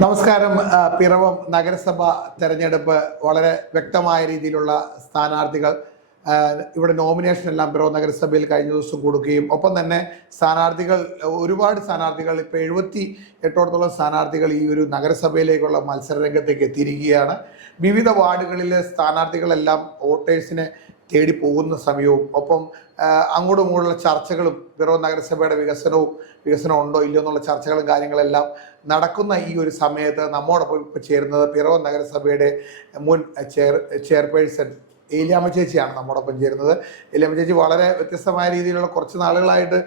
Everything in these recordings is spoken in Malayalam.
നമസ്കാരം. പിറവം നഗരസഭ തെരഞ്ഞെടുപ്പ് വളരെ വ്യക്തമായ രീതിയിലുള്ള സ്ഥാനാർത്ഥികൾ ഇവിടെ നോമിനേഷൻ എല്ലാം പിറവം നഗരസഭയിൽ കഴിഞ്ഞ ദിവസം കൊടുക്കുകയും ഒപ്പം തന്നെ സ്ഥാനാർത്ഥികൾ ഒരുപാട് സ്ഥാനാർത്ഥികൾ ഇപ്പോൾ എഴുപത്തി എട്ടോടത്തോളം സ്ഥാനാർത്ഥികൾ ഈ ഒരു നഗരസഭയിലേക്കുള്ള മത്സര രംഗത്തേക്ക് എത്തിയിരിക്കുകയാണ്. വിവിധ വാർഡുകളിലെ സ്ഥാനാർത്ഥികളെല്ലാം വോട്ടേഴ്സിനെ തേടി പോകുന്ന സമയവും ഒപ്പം അങ്ങോട്ടും ഇങ്ങോട്ടുള്ള ചർച്ചകളും പിറവം നഗരസഭയുടെ വികസനവും വികസനം ഉണ്ടോ ഇല്ലയോ എന്നുള്ള ചർച്ചകളും കാര്യങ്ങളെല്ലാം നടക്കുന്ന ഈ ഒരു സമയത്ത് നമ്മോടൊപ്പം ഇപ്പോൾ ചേരുന്നത് പിറവം നഗരസഭയുടെ മുൻ ചെയർ ചെയർപേഴ്സൺ ഏലിയാമ്മ ചേച്ചിയാണ് നമ്മോടൊപ്പം ചേരുന്നത്. ഏലിയാമ്മ ചേച്ചി വളരെ വ്യത്യസ്തമായ രീതിയിലുള്ള കുറച്ച് നാളുകളായിട്ട്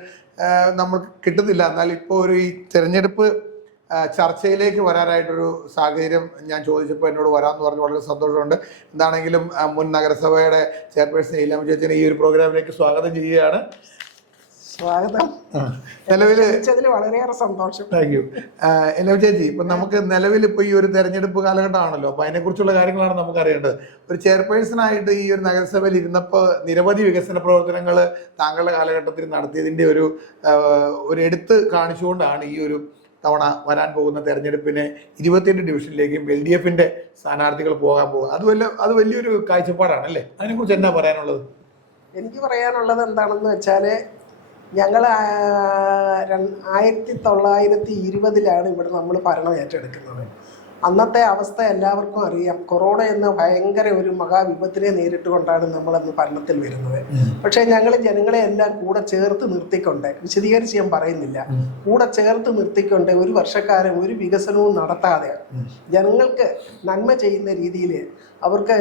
നമുക്ക് കിട്ടുന്നില്ല. എന്നാൽ ഇപ്പോൾ ഒരു ഈ തിരഞ്ഞെടുപ്പ് ചർച്ചയിലേക്ക് വരാനായിട്ടൊരു സാഹചര്യം ഞാൻ ചോദിച്ചപ്പോൾ എന്നോട് വരാമെന്ന് പറഞ്ഞു വളരെ സന്തോഷമുണ്ട്. എന്താണെങ്കിലും മുൻ നഗരസഭയുടെ ചെയർപേഴ്സൺ ഇലാമ ചേച്ചിനെ ഈ ഒരു പ്രോഗ്രാമിലേക്ക് സ്വാഗതം ചെയ്യുകയാണ്. സ്വാഗതം. നിലവിൽ ക്ഷണിച്ചതിൽ വളരെയേറെ സന്തോഷം. താങ്ക് യു എല്ലാ ചേച്ചി ഇപ്പൊ നമുക്ക് നിലവിൽ ഇപ്പൊ ഈ ഒരു തെരഞ്ഞെടുപ്പ് കാലഘട്ടമാണല്ലോ അപ്പൊ അതിനെക്കുറിച്ചുള്ള കാര്യങ്ങളാണ് നമുക്ക് അറിയേണ്ടത് ഒരു ചെയർപേഴ്സൺ ആയിട്ട് ഈ ഒരു നഗരസഭയിൽ ഇരുന്നപ്പോൾ നിരവധി വികസന പ്രവർത്തനങ്ങൾ താങ്കളുടെ കാലഘട്ടത്തിൽ നടത്തിയതിന്റെ ഒരു ഒരു എടുത്ത് കാണിച്ചുകൊണ്ടാണ് ഈ ഒരു തവണ വരാൻ പോകുന്ന തെരഞ്ഞെടുപ്പിന് ഇരുപത്തിയെട്ട് ഡിവിഷനിലേക്കും എൽ ഡി എഫിന്റെ സ്ഥാനാർത്ഥികൾ പോകാൻ പോകുക അത് വല്ല അത് വലിയൊരു കാഴ്ചപ്പാടാണ് അല്ലേ? അതിനെക്കുറിച്ച് എന്താ പറയാനുള്ളത്? എനിക്ക് പറയാനുള്ളത് എന്താണെന്ന് വെച്ചാൽ ഞങ്ങൾ ആയിരത്തി തൊള്ളായിരത്തി ഇരുപതിലാണ് ഇവിടെ നമ്മൾ ഭരണം ഏറ്റെടുക്കുന്നത്. അന്നത്തെ അവസ്ഥ എല്ലാവർക്കും അറിയാം. കൊറോണ എന്ന ഭയങ്കര ഒരു മഹാവിപത്തിനെ നേരിട്ടുകൊണ്ടാണ് നമ്മളന്ന് ഭരണത്തിൽ വരുന്നത്. പക്ഷേ ഞങ്ങൾ ജനങ്ങളെ എല്ലാം കൂടെ ചേർത്ത് നിർത്തിക്കൊണ്ട് വിശദീകരിച്ച് ഞാൻ പറയുന്നില്ല. കൂടെ ചേർത്ത് നിർത്തിക്കൊണ്ട് ഒരു വർഷക്കാലം ഒരു വികസനവും നടത്താതെ ജനങ്ങൾക്ക് നന്മ ചെയ്യുന്ന രീതിയിൽ അവർക്ക്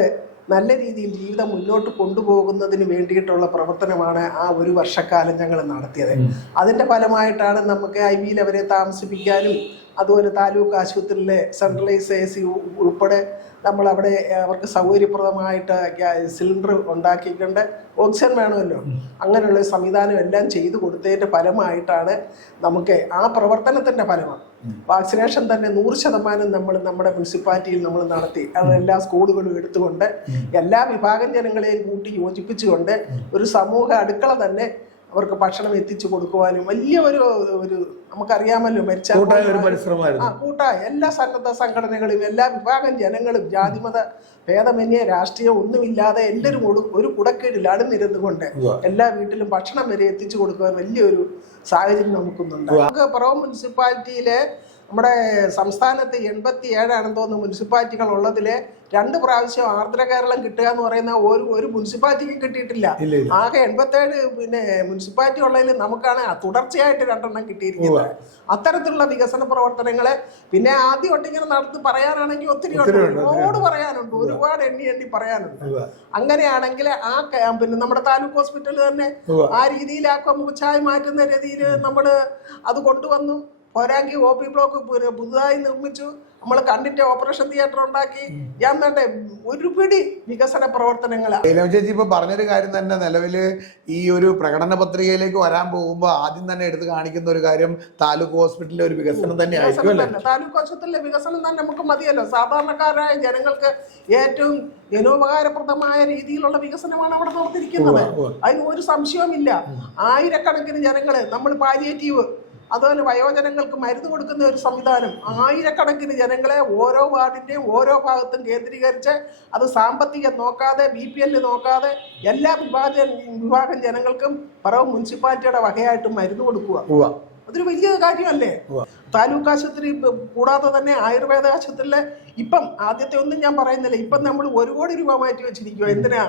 നല്ല രീതിയിൽ ജീവിതം മുന്നോട്ട് കൊണ്ടുപോകുന്നതിന് വേണ്ടിയിട്ടുള്ള പ്രവർത്തനമാണ് ആ ഒരു വർഷക്കാലം ഞങ്ങൾ നടത്തിയത്. അതിന്റെ ഫലമായിട്ടാണ് നമുക്ക് ഐ വിയിൽ അവരെ താമസിപ്പിക്കാനും അതുപോലെ താലൂക്ക് ആശുപത്രിയിലെ സെൻട്രലൈസ് എ സി ഉൾപ്പെടെ നമ്മൾ അവിടെ അവർക്ക് സൗകര്യപ്രദമായിട്ട് സിലിണ്ടർ ഉണ്ടാക്കിക്കൊണ്ട് ഓക്സിജൻ വേണമല്ലോ. അങ്ങനെയുള്ള സംവിധാനം എല്ലാം ചെയ്തു കൊടുത്തതിന്റെ ഫലമായിട്ടാണ് നമുക്ക് ആ പ്രവർത്തനത്തിന്റെ ഫലമാണ്. വാക്സിനേഷൻ തന്നെ നൂറ് ശതമാനം നമ്മൾ നമ്മുടെ മുനിസിപ്പാലിറ്റിയിൽ നമ്മൾ നടത്തി. അത് എല്ലാ സ്കൂളുകളും എടുത്തുകൊണ്ട് എല്ലാ വിഭാഗം ജനങ്ങളെയും കൂട്ടി യോജിപ്പിച്ചുകൊണ്ട് ഒരു സമൂഹ അടുക്കള തന്നെ അവർക്ക് ഭക്ഷണം എത്തിച്ചു കൊടുക്കുവാനും വലിയ ഒരു ഒരു നമുക്കറിയാമല്ലോ മരിച്ച കൂട്ടായ ആ എല്ലാ സന്നദ്ധ സംഘടനകളും എല്ലാ വിഭാഗം ജനങ്ങളും ജാതിമത ഭേദമന്യേ രാഷ്ട്രീയം ഒന്നുമില്ലാതെ എല്ലാവരും ഒരു ഒരു കുടക്കീഴിൽ നിരന്നുകൊണ്ട് എല്ലാ വീട്ടിലും ഭക്ഷണം വരെ എത്തിച്ചു കൊടുക്കുവാൻ വലിയൊരു സാഹചര്യം നമുക്കൊന്നുണ്ട്. നമുക്ക് പിറവം മുനിസിപ്പാലിറ്റിയിലെ നമ്മുടെ സംസ്ഥാനത്ത് എൺപത്തി ഏഴാണെന്ന് തോന്നുന്നു മുനിസിപ്പാലിറ്റികൾ ഉള്ളതിൽ രണ്ട് പ്രാവശ്യം ആർദ്ര കേരളം കിട്ടുക എന്ന് പറയുന്ന ഒരു ഒരു മുനിസിപ്പാലിറ്റിക്ക് കിട്ടിയിട്ടില്ല. ആകെ എൺപത്തേഴ് പിന്നെ മുനിസിപ്പാലിറ്റി ഉള്ളതിൽ നമുക്കാണ് തുടർച്ചയായിട്ട് രണ്ടെണ്ണം കിട്ടിയിരിക്കുന്നത്. അത്തരത്തിലുള്ള വികസന പ്രവർത്തനങ്ങളെ പിന്നെ ആദ്യം ഒട്ടിങ്ങനെ നടത്തി പറയാനാണെങ്കിൽ ഒത്തിരി ഉണ്ട്. ഒരുപാട് പറയാനുണ്ട്. ഒരുപാട് എണ്ണി എണ്ണി പറയാനുണ്ട്. അങ്ങനെയാണെങ്കിൽ ആ പിന്നെ നമ്മുടെ താലൂക്ക് ഹോസ്പിറ്റൽ തന്നെ. ആ രീതിയിലാക്കുക ചായ മാറ്റുന്ന രീതിയിൽ നമ്മൾ അത് കൊണ്ടുവന്നു. പോരാങ്കി ഒ പി ബ്ലോക്ക് പുതുതായി നിർമ്മിച്ചു. നമ്മൾ കണ്ടിട്ട് ഓപ്പറേഷൻ തിയേറ്റർ ഉണ്ടാക്കി. ഞാൻ തന്നെ ഒരുപിടി വികസന പ്രവർത്തനങ്ങളാണ് ലീലാ ചേച്ചി ഇപ്പൊ പറഞ്ഞൊരു കാര്യം തന്നെ. നിലവിൽ ഈ ഒരു പ്രകടന പത്രികയിലേക്ക് വരാൻ പോകുമ്പോൾ ആദ്യം തന്നെ എടുത്ത് കാണിക്കുന്ന ഒരു കാര്യം താലൂക്ക് ഹോസ്പിറ്റലിലെ ഒരു വികസനം തന്നെ ആയിരിക്കും താലൂക്ക് ഹോസ്പിറ്റലിലെ വികസനം തന്നെ നമുക്ക് മതിയല്ലോ. സാധാരണക്കാരായ ജനങ്ങൾക്ക് ഏറ്റവും ജനോപകാരപ്രദമായ രീതിയിലുള്ള വികസനമാണ് അവിടെ നടത്തിയിരിക്കുന്നത്. അതിന് ഒരു സംശയവുമില്ല. ആയിരക്കണക്കിന് ജനങ്ങൾ നമ്മൾ പാലിയേറ്റീവ് അതുപോലെ വയോജനങ്ങൾക്ക് മരുന്ന് കൊടുക്കുന്ന ഒരു സംവിധാനം ആയിരക്കണക്കിന് ജനങ്ങളെ ഓരോ വാർഡിന്റെയും ഓരോ ഭാഗത്തും കേന്ദ്രീകരിച്ച് അത് സാമ്പത്തികം നോക്കാതെ ബി പി എല്ല് നോക്കാതെ എല്ലാ വിഭാഗ വിഭാഗം ജനങ്ങൾക്കും പറവ് മുനിസിപ്പാലിറ്റിയുടെ വകയായിട്ട് മരുന്ന് കൊടുക്കുക. അതൊരു വലിയ കാര്യമല്ലേ. താലൂക്ക് ആശുപത്രി കൂടാതെ തന്നെ ആയുർവേദ ആശുപത്രിയിലെ ഇപ്പം ആദ്യത്തെ ഒന്നും ഞാൻ പറയുന്നില്ല. ഇപ്പം നമ്മൾ ഒരു കോടി രൂപ മാറ്റി വെച്ചിരിക്കുക എന്തിനാ?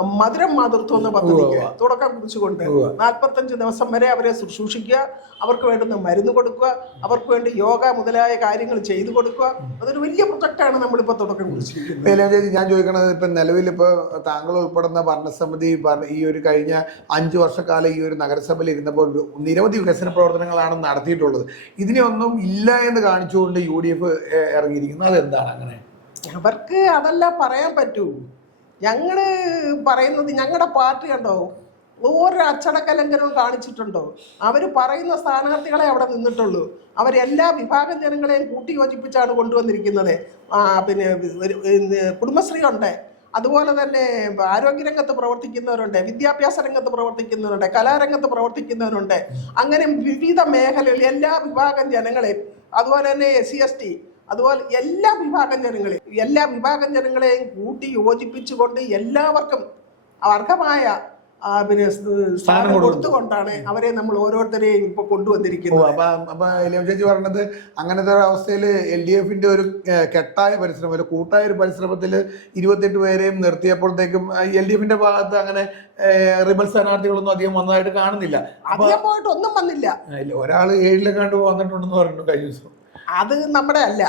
മധുരം മാതൃത്വം എന്ന പദ്ധതിക്ക് തുടക്കം കുറിച്ചുകൊണ്ട്. നാൽപ്പത്തഞ്ച് ദിവസം വരെ അവരെ ശുശ്രൂഷിക്കുക അവർക്ക് വേണ്ടുന്ന മരുന്ന് കൊടുക്കുക അവർക്ക് വേണ്ടി യോഗ മുതലായ കാര്യങ്ങൾ ചെയ്തു കൊടുക്കുക. അതൊരു വലിയ പ്രൊജക്റ്റാണ് നമ്മളിപ്പോൾ തുടക്കം കുറിച്ചിരിക്കുന്നത്. ചേച്ചി ഞാൻ ചോദിക്കണത് ഇപ്പൊ നിലവിൽ ഇപ്പൊ താങ്കൾ ഉൾപ്പെടുന്ന ഭരണസമിതി ഭരണ- ഈ ഒരു കഴിഞ്ഞ അഞ്ചു വർഷക്കാലം ഈ ഒരു നഗരസഭയിൽ ഇരുന്നപ്പോൾ നിരവധി വികസന പ്രവർത്തനങ്ങളാണ് നടത്തിയിട്ടുള്ളത്. ഇതിനെയൊന്നും ഇല്ല എന്ന് കാണിച്ചുകൊണ്ട് യു ഡി എഫ് ഇറങ്ങിയിരിക്കുന്നു. അതെന്താണ് അങ്ങനെ? അവർക്ക് അതെല്ലാം പറയാൻ പറ്റൂ. ഞങ്ങൾ പറയുന്നത് ഞങ്ങളുടെ പാർട്ടി കണ്ടോ? ഓരോ അച്ചടക്ക ലംഘനവും കാണിച്ചിട്ടുണ്ടോ? അവർ പറയുന്ന സ്ഥാനാർത്ഥികളെ അവിടെ നിന്നിട്ടുള്ളൂ. അവരെല്ലാ വിഭാഗം ജനങ്ങളെയും കൂട്ടി യോജിപ്പിച്ചാണ് കൊണ്ടുവന്നിരിക്കുന്നത് പിന്നെ കുടുംബശ്രീ ഉണ്ട് അതുപോലെ തന്നെ ആരോഗ്യരംഗത്ത് പ്രവർത്തിക്കുന്നവരുണ്ട് വിദ്യാഭ്യാസ രംഗത്ത് പ്രവർത്തിക്കുന്നവരുണ്ട് കലാരംഗത്ത് പ്രവർത്തിക്കുന്നവരുണ്ട്. അങ്ങനെ വിവിധ മേഖലകളിൽ എല്ലാ വിഭാഗം ജനങ്ങളെയും അതുപോലെ തന്നെ എസ് സി എസ് ടി അതുപോലെ എല്ലാ വിഭാഗം ജനങ്ങളെയും എല്ലാ വിഭാഗം ജനങ്ങളെയും കൂട്ടി യോജിപ്പിച്ചുകൊണ്ട് എല്ലാവർക്കും അർഹമായ പിന്നെ സ്ഥാനം കൊടുത്തുകൊണ്ടാണ് അവരെ നമ്മൾ ഓരോരുത്തരെയും ഇപ്പൊ കൊണ്ടുവന്നിരിക്കുന്നത്. അപ്പൊ അപ്പൊ എലിയം ചേച്ചി പറഞ്ഞത് അങ്ങനത്തെ ഒരു അവസ്ഥയിൽ എൽ ഡി എഫിന്റെ ഒരു കെട്ടായ പരിശ്രമം ഒരു കൂട്ടായ ഒരു പരിശ്രമത്തിൽ ഇരുപത്തെട്ട് പേരെയും നിർത്തിയപ്പോഴത്തേക്കും എൽ ഡി എഫിന്റെ ഭാഗത്ത് അങ്ങനെ റിബൽ സ്ഥാനാർത്ഥികളൊന്നും അധികം വന്നതായിട്ട് കാണുന്നില്ല. അധികം പോയിട്ട് ഒന്നും വന്നില്ല. ഒരാൾ ഏഴിലെ ഏഴിലെങ്ങാണ്ട് വന്നിട്ടുണ്ടെന്ന് പറഞ്ഞു കഴിഞ്ഞ ദിവസം. അത് നമ്മുടെ അല്ല.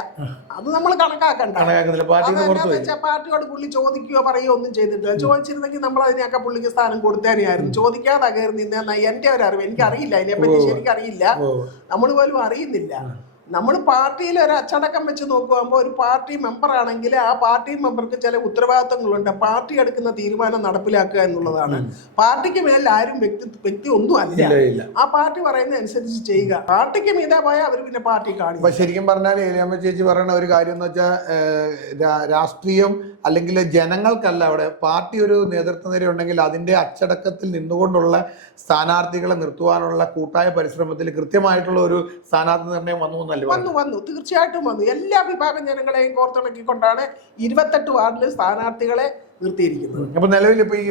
അത് നമ്മൾ കണക്കാക്കണ്ട. വെച്ചാൽ പാർട്ടിയോട് പുള്ളി ചോദിക്കുകയോ പറയുകയോ ഒന്നും ചെയ്തിട്ടില്ല. ചോദിച്ചിരുന്നെങ്കിൽ നമ്മൾ അതിനെയൊക്കെ പുള്ളിക്ക് സ്ഥാനം കൊടുത്തേനെയായിരുന്നു. ചോദിക്കാതെ കയറി നിന്ന എന്റെ ഒരു അറിവ്. എനിക്കറിയില്ല. അതിനെപ്പറ്റി ശരിക്കറിയില്ല. നമ്മൾ പോലും അറിയുന്നില്ല. നമ്മൾ പാർട്ടിയിൽ ഒരു അച്ചടക്കം വെച്ച് നോക്കുമ്പോൾ ഒരു പാർട്ടി മെമ്പർ ആണെങ്കിൽ ആ പാർട്ടി മെമ്പർക്ക് ചില ഉത്തരവാദിത്തങ്ങളുണ്ട്. പാർട്ടി എടുക്കുന്ന തീരുമാനം നടപ്പിലാക്കുക എന്നുള്ളതാണ്. പാർട്ടിക്ക് മേലിൽ ആരും വ്യക്തി വ്യക്തി ഒന്നും അല്ല ആ പാർട്ടി പറയുന്ന അനുസരിച്ച് ചെയ്യുക. പാർട്ടിക്ക് മീതാ പോയാൽ അവർ പിന്നെ പാർട്ടി കാണിക്കും അപ്പൊ ശരിക്കും പറഞ്ഞാൽ ഏലിയമ്മ ചേച്ചി പറയുന്ന ഒരു കാര്യം എന്ന് വെച്ചാൽ രാഷ്ട്രീയം അല്ലെങ്കിൽ ജനങ്ങൾക്കല്ല അവിടെ പാർട്ടി ഒരു നേതൃത്വ നിര ഉണ്ടെങ്കിൽ അതിന്റെ അച്ചടക്കത്തിൽ നിന്നുകൊണ്ടുള്ള സ്ഥാനാർത്ഥികളെ നിർത്തുവാനുള്ള കൂട്ടായ പരിശ്രമത്തിൽ കൃത്യമായിട്ടുള്ള ഒരു സ്ഥാനാർത്ഥി നിർണയം വന്നു വന്നു വന്നു തീർച്ചയായിട്ടും വന്നു. എല്ലാ വിഭാഗം ജനങ്ങളെയും കോർത്തിണക്കിക്കൊണ്ടാണ് ഇരുപത്തെട്ട് വാർഡിൽ സ്ഥാനാർത്ഥികളെ നിർത്തിയിരിക്കുന്നത്. അപ്പൊ നിലവിൽ ഇപ്പൊ ഈ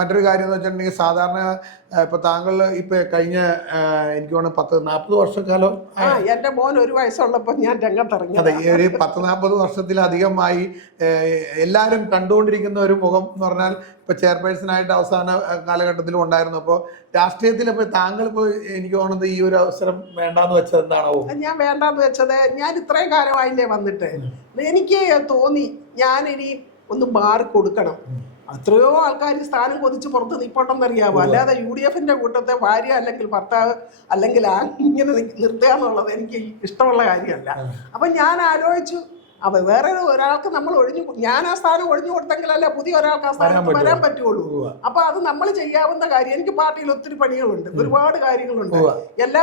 മറ്റൊരു കാര്യം എന്ന് വെച്ചിട്ടുണ്ടെങ്കിൽ സാധാരണ ഇപ്പൊ താങ്കൾ ഇപ്പൊ കഴിഞ്ഞ എനിക്ക് തോന്നുന്നു പത്ത് നാൽപ്പത് വർഷക്കാലം എന്റെ മോൻ ഒരു വയസ്സുള്ളപ്പോൾ ഞാൻ രംഗത്തിറങ്ങി അതെ ഈ ഒരു പത്ത് നാൽപ്പത് വർഷത്തിലധികമായി എല്ലാരും എല്ലാവരും കണ്ടുകൊണ്ടിരിക്കുന്ന ഒരു മുഖം എന്ന് പറഞ്ഞാൽ ഇപ്പൊ ചെയർപേഴ്സൺ ആയിട്ട് അവസാന കാലഘട്ടത്തിലും ഉണ്ടായിരുന്നു. അപ്പോൾ രാഷ്ട്രീയത്തിൽ ഇപ്പൊ താങ്കൾ ഇപ്പോൾ എനിക്ക് തോന്നുന്നത് ഈ ഒരു അവസരം വേണ്ടാന്ന് വെച്ചത് എന്താണോ? ഞാൻ വേണ്ടാന്ന് വെച്ചത് ഞാൻ ഇത്രയും കാലമായില്ലേ വന്നിട്ട്. എനിക്ക് തോന്നി ഞാൻ ഇനി ഒന്ന് മാറി കൊടുക്കണം. എത്രയോ ആൾക്കാർ സ്ഥാനം കൊതിച്ച് പുറത്ത് നിൽപ്പുണ്ടെന്നറിയാവോ അല്ലാതെ യു ഡി എഫിന്റെ കൂട്ടത്തെ ഭാര്യ അല്ലെങ്കിൽ ഭർത്താവ് അല്ലെങ്കിൽ ആ ഇങ്ങനെ നിർത്തുക എന്നുള്ളത് എനിക്ക് ഇഷ്ടമുള്ള കാര്യമല്ല. അപ്പൊ ഞാൻ ആലോചിച്ചു അപ്പൊ വേറെ ഒരാൾക്ക് നമ്മൾ ഒഴിഞ്ഞു ഞാൻ ആ സ്ഥാനം ഒഴിഞ്ഞു കൊടുത്തെങ്കിലല്ല പുതിയ ഒരാൾക്ക് ആ സ്ഥാനത്ത് വരാൻ പറ്റുള്ളൂ. അപ്പൊ അത് നമ്മൾ ചെയ്യാവുന്ന കാര്യം എനിക്ക് പാർട്ടിയിൽ ഒത്തിരി പണികളുണ്ട് ഒരുപാട് കാര്യങ്ങളുണ്ട്. എല്ലാ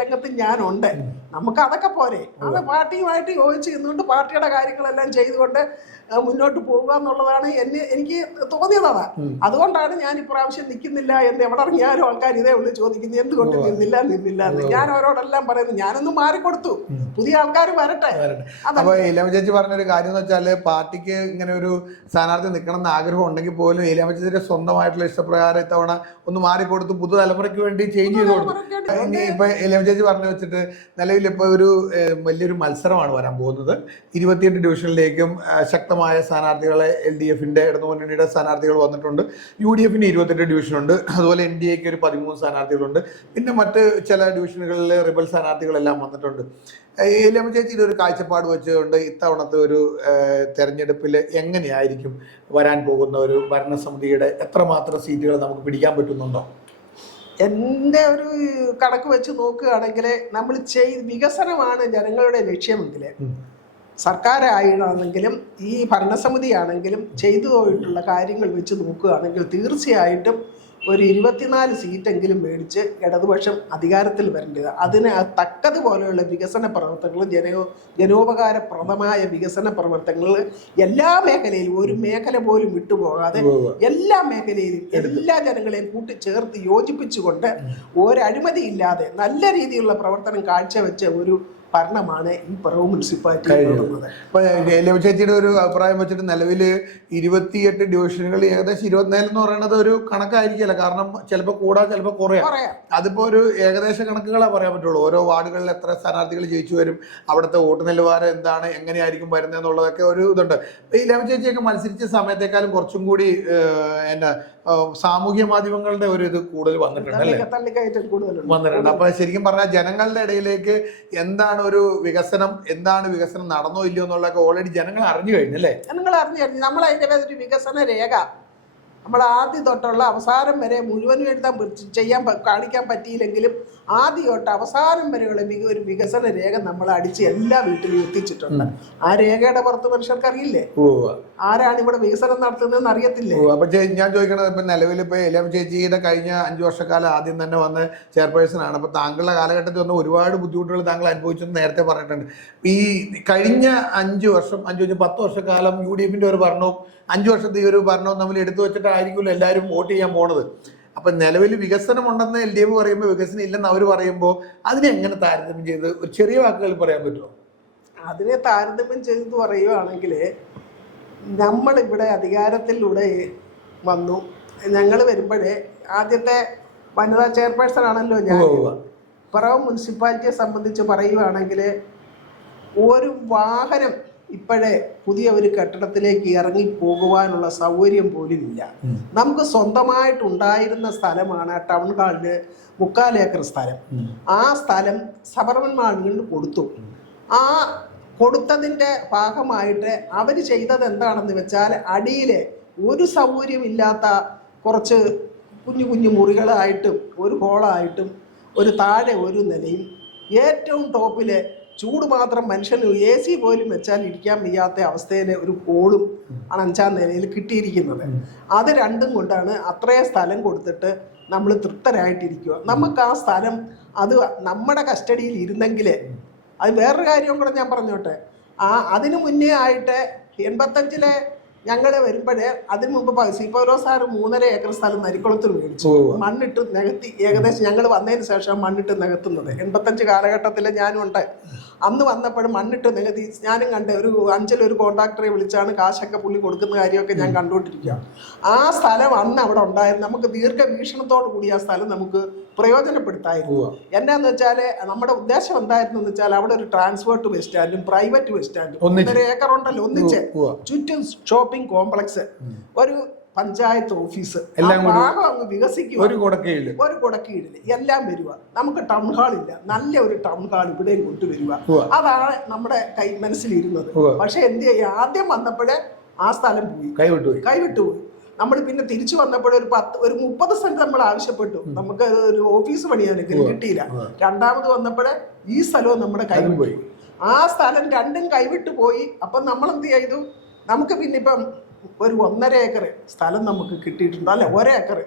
രംഗത്തും ഞാനുണ്ട്. നമുക്ക് അതൊക്കെ പോരെ. അത് പാർട്ടിയുമായിട്ട് യോജിച്ച് നിന്നുകൊണ്ട് പാർട്ടിയുടെ കാര്യങ്ങളെല്ലാം ചെയ്തുകൊണ്ട് മുന്നോട്ട് പോകുക എന്നുള്ളതാണ് എന്നെ എനിക്ക് തോന്നിയത് അതാ. അതുകൊണ്ടാണ് ഞാൻ ഇപ്രാവശ്യം നിൽക്കുന്നില്ല എന്ന് എവിടെ ഇറങ്ങിയാലും ആൾക്കാർ ഇതേ ഉള്ളൂ ചോദിക്കുന്നത്. എന്തുകൊണ്ട് നിന്നില്ല നിന്നില്ല എന്ന്. ഞാൻ അവരോടെല്ലാം പറയുന്നു. ഞാനൊന്നും മാറിക്കൊടുത്തു. പുതിയ ആൾക്കാർ വരട്ടെ. അതാ. അപ്പൊ ഇലമ ചേച്ചി പറഞ്ഞൊരു കാര്യം എന്ന് വെച്ചാൽ പാർട്ടിക്ക് ഇങ്ങനെ ഒരു സ്ഥാനാർത്ഥി നിൽക്കണം എന്ന് ആഗ്രഹം ഉണ്ടെങ്കിൽ പോലും ഇലമ ചേച്ചിയുടെ സ്വന്തമായിട്ടുള്ള ഇഷ്ടപ്രകാരം ഇത്തവണ ഒന്ന് മാറിക്കൊടുത്ത് പുതുതലമുറയ്ക്ക് വേണ്ടി ചേഞ്ച് ചെയ്ത് കൊടുത്തു. ഇപ്പൊ ഇലമ ചേച്ചി പറഞ്ഞു വെച്ചിട്ട് നിലവിൽ ഇപ്പൊ ഒരു വലിയൊരു മത്സരമാണ് വരാൻ പോകുന്നത്. ഇരുപത്തിയെട്ട് ഡിവിഷനിലേക്കും ശക്തമായ സ്ഥാനാർത്ഥികളെ എൽ ഡി എഫിന്റെ ഇടതുമുന്നണിയുടെ സ്ഥാനാർത്ഥികൾ വന്നിട്ടുണ്ട്. യു ഡി എഫിന് ഇരുപത്തെട്ട് ഡിവിഷനുണ്ട്. അതുപോലെ എൻ ഡി എക്ക് ഒരു പതിമൂന്ന് സ്ഥാനാർത്ഥികളുണ്ട്. പിന്നെ മറ്റ് ചില ഡിവിഷനുകളിലെ റിബൽ സ്ഥാനാർത്ഥികളെല്ലാം വന്നിട്ടുണ്ട്. ഏലമ്മ ചേച്ചിയുടെ ഒരു കാഴ്ചപ്പാട് വെച്ചുകൊണ്ട് ഇത്തവണത്തെ ഒരു തെരഞ്ഞെടുപ്പിൽ എങ്ങനെയായിരിക്കും വരാൻ പോകുന്ന ഒരു ഭരണസമിതിയുടെ എത്രമാത്രം സീറ്റുകൾ നമുക്ക് പിടിക്കാൻ പറ്റുന്നുണ്ടോ എന്റെ ഒരു കണക്ക് വെച്ച് നോക്കുകയാണെങ്കിൽ നമ്മൾ ചെയ് വികസനമാണ് ജനങ്ങളുടെ ലക്ഷ്യമെങ്കിൽ. സർക്കാരാണെങ്കിലും ഈ ഭരണസമിതിയാണെങ്കിലും ചെയ്തു പോയിട്ടുള്ള കാര്യങ്ങൾ വെച്ച് നോക്കുകയാണെങ്കിൽ തീർച്ചയായിട്ടും ഒരു ഇരുപത്തിനാല് സീറ്റെങ്കിലും മേടിച്ച് ഇടതുപക്ഷം അധികാരത്തിൽ വരേണ്ടത്. അതിന് തക്കതുപോലെയുള്ള വികസന പ്രവർത്തനങ്ങൾ ജനോ ജനോപകാരപ്രദമായ വികസന പ്രവർത്തനങ്ങൾ എല്ലാ മേഖലയിലും ഒരു മേഖല പോലും വിട്ടുപോകാതെ എല്ലാ മേഖലയിലും എല്ലാ ജനങ്ങളെയും കൂട്ടിച്ചേർത്ത് യോജിപ്പിച്ചുകൊണ്ട് ഒരഴിമതിയില്ലാതെ നല്ല രീതിയിലുള്ള പ്രവർത്തനം കാഴ്ചവെച്ച ഒരു ഭരണമാണ് ഈ പറവ് മുനിസിപ്പാലിറ്റി കഴിഞ്ഞത്. ചേച്ചിയുടെ ഒരു അഭിപ്രായം വെച്ചിട്ട് നിലവിൽ ഇരുപത്തിയെട്ട് ഡിവിഷനുകൾ ഏകദേശം ഇരുപത്തിനാല് എന്ന് പറയുന്നത് ഒരു കണക്കായിരിക്കില്ല. കാരണം ചിലപ്പോൾ കൂടാ ചിലപ്പോൾ കുറയാ. അതിപ്പോ ഒരു ഏകദേശ കണക്കുകളാ പറയാൻ പറ്റുള്ളൂ. ഓരോ വാർഡുകളിൽ എത്ര സ്ഥാനാർത്ഥികൾ ജയിച്ചു വരും അവിടുത്തെ വോട്ട് നിലവാരം എന്താണ് എങ്ങനെയായിരിക്കും വരുന്നത് എന്നുള്ളതൊക്കെ ഒരു ഇതുണ്ട്. ഈ ലവ ചേച്ചിയൊക്കെ മത്സരിച്ച സമയത്തേക്കാളും കുറച്ചും കൂടി എന്നാ സാമൂഹ്യ മാധ്യമങ്ങളുടെ ഒരു ഇത് കൂടുതൽ വന്നിട്ടുണ്ട് വന്നിട്ടുണ്ട്. അപ്പൊ ശരിക്കും പറഞ്ഞാൽ ജനങ്ങളുടെ ഇടയിലേക്ക് എന്താണ് ഒരു വികസനം? എന്താണ് വികസനം നടന്നോ ഇല്ലയോ എന്നുള്ളതൊക്കെ ഓൾറെഡി ജനങ്ങൾ അറിഞ്ഞു കഴിഞ്ഞല്ലേ നിങ്ങൾ അറിഞ്ഞു കഴിഞ്ഞു. നമ്മൾ അതിന്റെ ഒരു വികസന രേഖ നമ്മൾ ആദ്യം തൊട്ടുള്ള അവസാനം വരെ മുഴുവനും എഴുതാൻ ചെയ്യാൻ കാണിക്കാൻ പറ്റിയില്ലെങ്കിലും ആദ്യം തൊട്ട് അവസാനം വരെയുള്ള മിക ഒരു വികസന രേഖ നമ്മൾ അടിച്ച് എല്ലാ വീട്ടിലും എത്തിച്ചിട്ടുണ്ട്. ആ രേഖയുടെ പുറത്ത് മനുഷ്യർക്ക് അറിയില്ലേ? ആരാണ് ഇവിടെ വികസനം നടത്തുന്നതെന്ന് അറിയത്തില്ലേ? അപ്പൊ ഞാൻ ചോദിക്കണത് ഇപ്പൊ നിലവിൽ ഇപ്പൊ ഇലം ചേച്ചിയുടെ കഴിഞ്ഞ അഞ്ചു വർഷക്കാലം ആദ്യം തന്നെ വന്ന് ചെയർപേഴ്സൺ ആണ്. അപ്പൊ താങ്കളുടെ കാലഘട്ടത്തിൽ വന്ന് ഒരുപാട് ബുദ്ധിമുട്ടുകൾ താങ്കൾ അനുഭവിച്ചെന്ന് നേരത്തെ പറഞ്ഞിട്ടുണ്ട്. ഈ കഴിഞ്ഞ അഞ്ചു വർഷം അഞ്ചു അഞ്ച് പത്ത് വർഷക്കാലം യു ഡി എഫിന്റെ ഒരു ഭരണവും അഞ്ചു വർഷത്തെ ഈ ഒരു ഭരണവും തമ്മിൽ എടുത്തു വെച്ചിട്ടായിരിക്കുമല്ലോ എല്ലാവരും വോട്ട് ചെയ്യാൻ പോണത്. അപ്പൊ നിലവിൽ വികസനം ഉണ്ടെന്ന് എൽ ഡി എഫ് പറയുമ്പോൾ വികസനം ഇല്ലെന്ന് അവർ പറയുമ്പോൾ അതിനെ എങ്ങനെ താരതമ്യം ചെയ്ത് ഒരു ചെറിയ വാക്കുകൾ പറയാൻ പറ്റുമോ? അതിനെ താരതമ്യം ചെയ്ത് പറയുകയാണെങ്കിൽ നമ്മളിവിടെ അധികാരത്തിലൂടെ വന്നു. ഞങ്ങൾ വരുമ്പോഴേ ആദ്യത്തെ വനിതാ ചെയർപേഴ്സൺ ആണല്ലോ ഞാൻ. ഉവ്വ്. മുനിസിപ്പാലിറ്റിയെ സംബന്ധിച്ച് പറയുകയാണെങ്കിൽ ഒരു വാഹനം ഇപ്പോഴേ പുതിയ ഒരു കെട്ടിടത്തിലേക്ക് ഇറങ്ങി പോകുവാനുള്ള സൗകര്യം പോലും ഇല്ല. നമുക്ക് സ്വന്തമായിട്ടുണ്ടായിരുന്ന സ്ഥലമാണ് ടൗൺ ഹാളിൽ മുക്കാൽ ഏക്കർ സ്ഥലം. ആ സ്ഥലം സബർമൻ മാളിന് കൊടുത്തു. ആ കൊടുത്തതിന്റെ ഭാഗമായിട്ട് അവർ ചെയ്തത് എന്താണെന്ന് വെച്ചാൽ അടിയിൽ ഒരു സൗകര്യമില്ലാത്ത കുറച്ച് കുഞ്ഞു കുഞ്ഞു മുറികളായിട്ടും ഒരു ഹോളായിട്ടും ഒരു താഴെ ഒരു നിലയും ഏറ്റവും ടോപ്പിൽ ചൂട് മാത്രം മനുഷ്യന് എ സി പോലും വെച്ചാൽ ഇരിക്കാൻ വയ്യാത്ത അവസ്ഥയിലെ ഒരു ഹോളും ആണ് അഞ്ചാം നിലയിൽ കിട്ടിയിരിക്കുന്നത്. അത് രണ്ടും കൊണ്ടാണ് അത്രയും സ്ഥലം കൊടുത്തിട്ട് നമ്മൾ തൃപ്തരായിട്ടിരിക്കുക. നമുക്ക് ആ സ്ഥലം അത് നമ്മുടെ കസ്റ്റഡിയിൽ ഇരുന്നെങ്കിൽ അത് വേറൊരു കാര്യം കൂടെ ഞാൻ പറഞ്ഞോട്ടെ. ആ അതിനു മുന്നേ ആയിട്ട് എൺപത്തഞ്ചിലെ ഞങ്ങൾ വരുമ്പോഴേ അതിനു മുമ്പ് പ- സി പൗരോ സാറ് മൂന്നര ഏക്കർ സ്ഥലം നരിക്കുളത്തിൽ മേടിച്ചു. മണ്ണിട്ട് നികത്തി ഏകദേശം ഞങ്ങൾ വന്നതിന് ശേഷം മണ്ണിട്ട് നികത്തുന്നത്. എൺപത്തഞ്ച് കാലഘട്ടത്തിൽ ഞാനും ഉണ്ട്. അന്ന് വന്നപ്പോഴും മണ്ണിട്ട് നികത്തി ഞാനും കണ്ട് ഒരു അഞ്ചലൊരു കോൺട്രാക്ടറെ വിളിച്ചാണ് കാശൊക്കെ പുള്ളി കൊടുക്കുന്ന കാര്യമൊക്കെ ഞാൻ കണ്ടുകൊണ്ടിരിക്കുക. ആ സ്ഥലം അന്ന് അവിടെ ഉണ്ടായിരുന്നു. നമുക്ക് ദീർഘവീക്ഷണത്തോടു കൂടി ആ സ്ഥലം നമുക്ക് പ്രയോജനപ്പെടുത്തായിരുന്നു. എന്നാന്ന് വെച്ചാൽ നമ്മുടെ ഉദ്ദേശം എന്തായിരുന്നു എന്ന് വെച്ചാൽ അവിടെ ഒരു ട്രാൻസ്പോർട്ട് ബസ് സ്റ്റാൻഡും പ്രൈവറ്റ് ബസ് സ്റ്റാൻഡും. ഒന്നര ഏക്കർ ഉണ്ടല്ലോ ഒന്നിച്ച്. ചുറ്റും ഷോപ്പിംഗ് കോംപ്ലക്സ് ഒരു പഞ്ചായത്ത് ഓഫീസ് എല്ലാം അങ്ങ് വികസിക്കുക ഒരു കുടക്കയിൽ. ഒരു കുടക്കീഴിൽ എല്ലാം വരുക നമുക്ക് ടൗൺ ഹാൾ ഇല്ല. നല്ല ഒരു ടൗൺ ഹാൾ ഇവിടെയും കൊണ്ടുവരിക. അതാണ് നമ്മുടെ കൈ മനസ്സിലിരുന്നത്. പക്ഷെ എന്ത് ചെയ്യാ? ആദ്യം വന്നപ്പോഴേ ആ സ്ഥലം പോയി. കൈവിട്ടുപോയി. കൈവിട്ടു പോയി നമ്മൾ പിന്നെ തിരിച്ചു വന്നപ്പോൾ ഒരു പത്ത് ഒരു മുപ്പത് സെന്റ് നമ്മൾ ആവശ്യപ്പെട്ടു. നമുക്ക് ഒരു ഓഫീസ് പണിയാനൊക്കെ കിട്ടിയില്ല. രണ്ടാമത് വന്നപ്പോഴേ ഈ സ്ഥലവും നമ്മുടെ കയ്യിൽ പോയി. ആ സ്ഥലം രണ്ടും കൈവിട്ടു പോയി. അപ്പം നമ്മൾ എന്ത് ചെയ്തു? നമുക്ക് പിന്നെ ഇപ്പം ഒരു ഒന്നര ഏക്കർ സ്ഥലം നമുക്ക് കിട്ടിയിട്ടുണ്ട് അല്ലെ? ഒരേക്കർ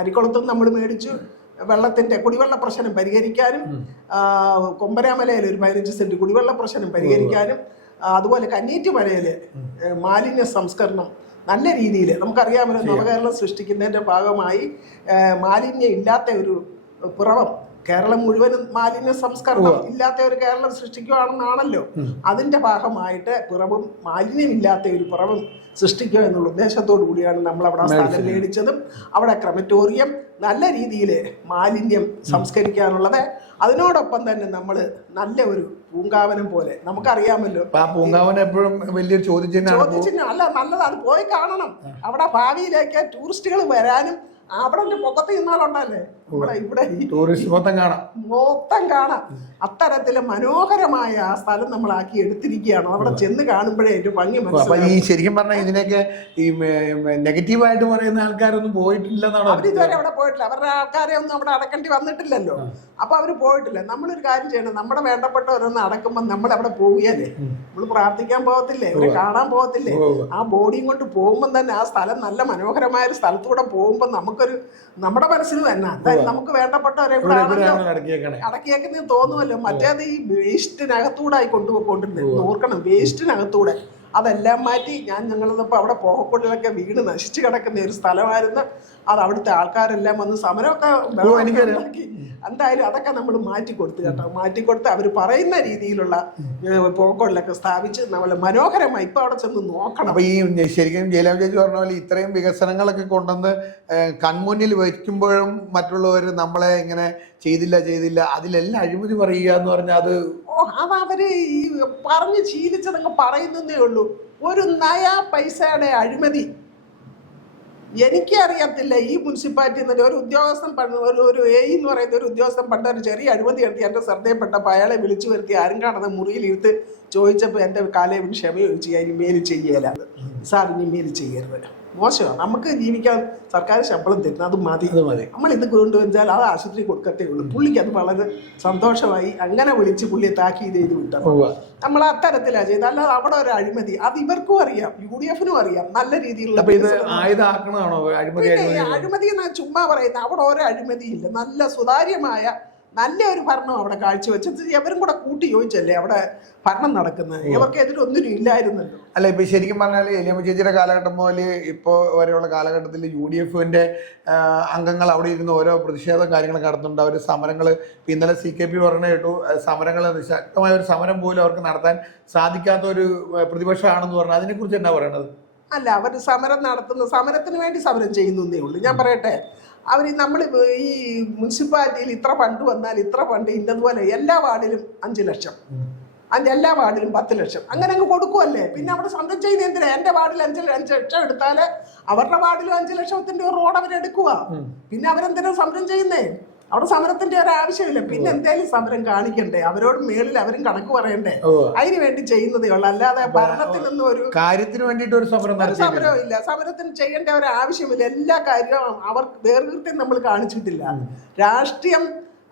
അരിക്കുളത്തും നമ്മൾ മേടിച്ചു. വെള്ളത്തിന്റെ കുടിവെള്ള പ്രശ്നം പരിഹരിക്കാനും കൊമ്പരാമലയിൽ ഒരു പതിനഞ്ച് സെന്റ് കുടിവെള്ള പ്രശ്നം പരിഹരിക്കാനും അതുപോലെ കന്നീറ്റുമലയിൽ മലയിൽ മാലിന്യ സംസ്കരണം നല്ല രീതിയിൽ നമുക്കറിയാമല്ലോ നവകേരളം സൃഷ്ടിക്കുന്നതിന്റെ ഭാഗമായി മാലിന്യം ഇല്ലാത്ത ഒരു പുറവം കേരളം മുഴുവനും മാലിന്യ സംസ്കരണം ഇല്ലാത്ത ഒരു കേരളം സൃഷ്ടിക്കുകയാണെന്നാണല്ലോ അതിന്റെ ഭാഗമായിട്ട് പിറവും മാലിന്യമില്ലാത്ത ഒരു പിറവും സൃഷ്ടിക്കുക എന്നുള്ള ഉദ്ദേശത്തോടു കൂടിയാണ് നമ്മൾ അവിടെ സ്ഥലം മേടിച്ചതും. അവിടെ ക്രമറ്റോറിയം നല്ല രീതിയിൽ മാലിന്യം സംസ്കരിക്കാനുള്ളത്. അതിനോടൊപ്പം തന്നെ നമ്മൾ നല്ല ഒരു പൂങ്കാവനം പോലെ നമുക്കറിയാമല്ലോ. പൂങ്കാവനം എപ്പോഴും വലിയൊരു ചോദിച്ചിന് അല്ല നല്ലതാണ്. പോയി കാണണം. അവിടെ ഭാവിയിലേക്ക് ടൂറിസ്റ്റുകൾ വരാനും അവിടെ പൊക്കത്ത് നിന്നാലുണ്ടല്ലേ ഇവിടെ ഇവിടെ ടൂറിസ്റ്റ് മൊത്തം കാണാം. മൊത്തം കാണാം. അത്തരത്തിൽ മനോഹരമായ ആ സ്ഥലം നമ്മൾ ആക്കി എടുത്തിരിക്കുകയാണ്. അവിടെ ചെന്ന് കാണുമ്പോഴേ ഏറ്റവും ഭംഗി മനസ്സിലാവും ഈ ശരിക്കും പറഞ്ഞാൽ ഇതിനൊക്കെ ഈ നെഗറ്റീവായിട്ട് പറയുന്ന ആൾക്കാരൊന്നും പോയിട്ടില്ലെന്നാണോ അവർ ഇതുവരെ അവിടെ പോയിട്ടില്ല. അവരുടെ ആൾക്കാരെ ഒന്നും അവിടെ അടക്കേണ്ടി വന്നിട്ടില്ലല്ലോ. അപ്പൊ അവർ പോയിട്ടില്ല. നമ്മളൊരു കാര്യം ചെയ്യണം. നമ്മുടെ വേണ്ടപ്പെട്ടവരൊന്ന് അടക്കുമ്പോൾ നമ്മൾ അവിടെ പോവുകയല്ലേ നമ്മൾ പ്രാർത്ഥിക്കാൻ പോകത്തില്ലേ? അവരെ കാണാൻ പോകത്തില്ലേ? ആ ബോഡിയും കൊണ്ട് പോകുമ്പോൾ തന്നെ ആ സ്ഥലം നല്ല മനോഹരമായ ഒരു സ്ഥലത്തൂടെ പോകുമ്പോൾ നമുക്കൊരു നമ്മുടെ മനസ്സിന് തന്നെ നമുക്ക് വേണ്ടപ്പെട്ടവരെ അടക്കിയേക്കുന്ന തോന്നുമല്ലോ. മറ്റേത് ഈ വേസ്റ്റിനകത്തൂടെ ആയി കൊണ്ടുപോയിക്കൊണ്ടിരുന്നത്. ഓർക്കണം വേസ്റ്റിനകത്തൂടെ അതെല്ലാം മാറ്റി ഞാൻ ഞങ്ങളിപ്പോൾ അവിടെ പോകക്കൊണ്ടിലൊക്കെ വീട് നശിച്ചു കിടക്കുന്ന ഒരു സ്ഥലമായിരുന്നു. അത് അവിടുത്തെ ആൾക്കാരെല്ലാം വന്ന് സമരമൊക്കെ ഉണ്ടാക്കി. എന്തായാലും അതൊക്കെ നമ്മൾ മാറ്റി കൊടുത്തു കേട്ടോ. മാറ്റി കൊടുത്ത് അവർ പറയുന്ന രീതിയിലുള്ള പോക്കോളിലൊക്കെ സ്ഥാപിച്ച് നമ്മൾ മനോഹരമായി ഇപ്പൊ അവിടെ ചെന്ന് നോക്കണം. അപ്പൊ ഈ ശരിക്കും ജയലാം ചേച്ചി പറഞ്ഞ പോലെ ഇത്രയും വികസനങ്ങളൊക്കെ കൊണ്ടുവന്ന് കൺമുന്നിൽ വയ്ക്കുമ്പോഴും മറ്റുള്ളവർ നമ്മളെ ഇങ്ങനെ ചെയ്തില്ല ചെയ്തില്ല അതിലെല്ലാം അഴിമതി പറയുക എന്ന് പറഞ്ഞാൽ അത് അത് അവർ ഈ പറഞ്ഞ് ശീലിച്ചതങ്ങ് പറയുന്നതേ ഉള്ളൂ. ഒരു നയ പൈസയുടെ അഴിമതി. എനിക്ക് അറിയത്തില്ല ഈ മുനിസിപ്പാലിറ്റി നിന്ന് ഒരു ഉദ്യോഗസ്ഥൻ പണ്ട് ഒരു ഒരു എ എന്ന് പറയുന്ന ഒരു ഉദ്യോഗസ്ഥൻ പണ്ട് ഒരു ചെറിയ അഴിമതി നടത്തി എന്റെ ശ്രദ്ധയിൽപ്പെട്ടപ്പോൾ അയാളെ വിളിച്ചു വരുത്തി ആരും കാണുന്ന മുറിയിലിരുത്ത് ചോദിച്ചപ്പോൾ എന്റെ കാലേവിന് ക്ഷമ ചോദിച്ചു ഞാൻ ഇനി മേലിൽ ചെയ്യല. സാർ ഇനി ചെയ്യരുത്. മോശമാണ്. നമുക്ക് ജീവിക്കാൻ സർക്കാർ ശമ്പളം തരുന്നത് അത് മതി. അത് മതി. നമ്മൾ ഇത് കൊണ്ടുവച്ചാൽ അത് ആശുപത്രി കൊടുക്കത്തേ ഉള്ളൂ. പുള്ളിക്ക് അത് വളരെ സന്തോഷമായി അങ്ങനെ വിളിച്ച് പുള്ളിയെ താക്കി ചെയ്ത് ഉവ്വ്. നമ്മൾ അത്തരത്തിലാണ് ചെയ്തത്. അല്ലാതെ അവിടെ ഒരു അഴിമതി. അത് ഇവർക്കും അറിയാം. യു ഡി എഫിനും അറിയാം. നല്ല രീതിയിലുള്ള അഴിമതി എന്ന് ചുമ്മാ പറയുന്നത് അവിടെ ഓരോ അഴിമതിയില്ല. നല്ല സുതാര്യമായ നല്ലൊരു ഭരണം അവിടെ കാഴ്ചവെച്ചത് എവരും കൂടെ കൂട്ടി യോജിച്ചല്ലേ അവിടെ ഭരണം നടക്കുന്നത്? ഇവർക്ക് എതിരൊന്നും ഇല്ലായിരുന്നല്ലോ. അല്ല ഇപ്പൊ ശരിക്കും പറഞ്ഞാൽ എലിയമ്മ ചേച്ചിയുടെ കാലഘട്ടം മുതൽ ഇപ്പോൾ വരെയുള്ള കാലഘട്ടത്തിൽ യു ഡി എഫിന്റെ അംഗങ്ങൾ അവിടെ ഇരുന്ന് ഓരോ പ്രതിഷേധ കാര്യങ്ങൾ നടത്തുന്നുണ്ട്. അവർ സമരങ്ങൾ ഇന്നലെ സി കെ പി പറഞ്ഞ കേട്ടു. സമരങ്ങൾ ശക്തമായ ഒരു സമരം പോലും അവർക്ക് നടത്താൻ സാധിക്കാത്ത ഒരു പ്രതിപക്ഷമാണെന്ന് പറഞ്ഞു അതിനെക്കുറിച്ച് എന്നാ പറയണത്? അല്ല അവർ സമരം നടത്തുന്ന സമരത്തിന് വേണ്ടി സമരം ചെയ്യുന്നേ ഉള്ളൂ. ഞാൻ പറയട്ടെ അവർ നമ്മൾ ഈ മുനിസിപ്പാലിറ്റിയിൽ ഇത്ര ഫണ്ട് വന്നാൽ ഇത്ര ഫണ്ട് ഇന്നതുപോലെ എല്ലാ വാർഡിലും അഞ്ച് ലക്ഷം. അതിന്റെ എല്ലാ വാർഡിലും പത്ത് ലക്ഷം. അങ്ങനെ അങ്ങ് കൊടുക്കുമല്ലേ പിന്നെ അവിടെ സ്വന്തം ചെയ്യുന്ന എന്തിനാ? എന്റെ വാർഡിൽ അഞ്ച് അഞ്ച് ലക്ഷം എടുത്താൽ അവരുടെ വാർഡിലും അഞ്ച് ലക്ഷത്തിന്റെ ഒരു റോഡ് അവരെടുക്കുക പിന്നെ അവരെന്തിനാ സ്വന്തം ചെയ്യുന്നേ? അവിടെ സമരത്തിന്റെ ഒരു ആവശ്യമില്ല. പിന്നെ എന്തായാലും സമരം കാണിക്കണ്ടേ? അവരോട് മേളിൽ അവരും കണക്ക് പറയണ്ടേ? അതിന് വേണ്ടി ചെയ്യുന്നതേ ഉള്ളൂ. അല്ലാതെ ഭരണത്തിൽ നിന്നും ഒരു കാര്യത്തിന് വേണ്ടിയിട്ട് ഒരു സമരം ഒരു സമരവും ഇല്ല. സമരത്തിന് ചെയ്യേണ്ട ഒരു ആവശ്യമില്ല. എല്ലാ കാര്യവും അവർ വേർകൃത്യം നമ്മൾ കാണിച്ചിട്ടില്ല. രാഷ്ട്രീയം